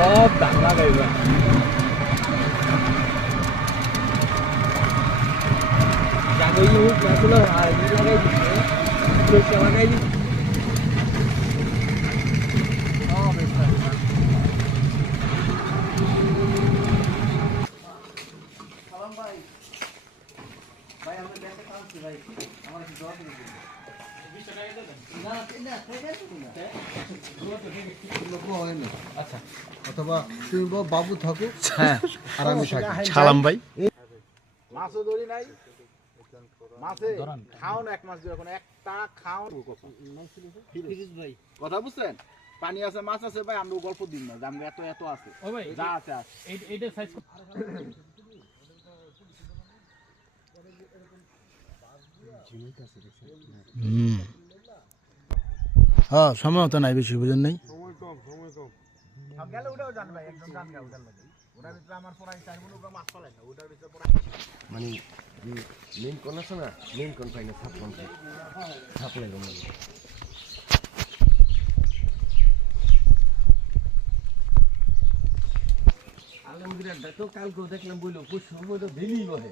সব ধান লাগাইবা জাগই হোক নাগুলো আর লাগাই দিচ্ছে সরষে লাগাই দিচ্ছে সালাম ভাই ভাই আমরা ব্যাংকে কামছি ভাই আমার কি দোয়া করে দিন 20 টাকা দিয়ে দেন না না টাকা দিন না আচ্ছা অথবা তুমি বাবু থাকো হ্যাঁ আর আমি থাকি সালাম ভাই মাছও ধরি নাই মাছে খাওন এক মাছ দিয়ে এখন একটা খাওন ফিরিজ ভাই কথা বুঝছেন পানি আছে মাছ আছে ভাই আমরা গল্প দিন না জামগে এত এত আছে ও ভাই যা আছে এইটা সাইজ হ্যাঁ সময় তো নাই বেশি বুঝেন নাই গেলে ওটাও জান ভাই একদম জান গা ওটার লাগে ওটার ভিতরে আমার পড়াই 4 বলে মাছ পালাই না ওটার ভিতরে পড়া মানে মেন কোন আছে না মেন কোন পাই না সাপ কোন সাপ লাগে মানে আলমগীর তো কালকে দেখলাম বইলো পুষ্প তো ভেলি বহে